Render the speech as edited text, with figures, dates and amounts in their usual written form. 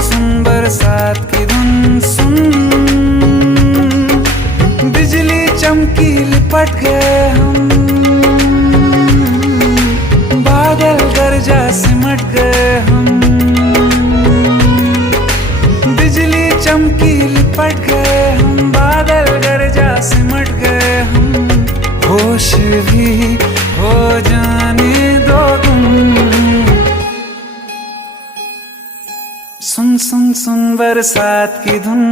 सुन बरसात की धुन सुन, बिजली चमकी लिपट गए हम, बादल गरजा सिमट गए हम, बिजली चमकी लिपट गए हम, बादल गरजा सिमट गए हम, होश भी हो जाने दो तुम। सुन सुन सुन बरसात की धुन।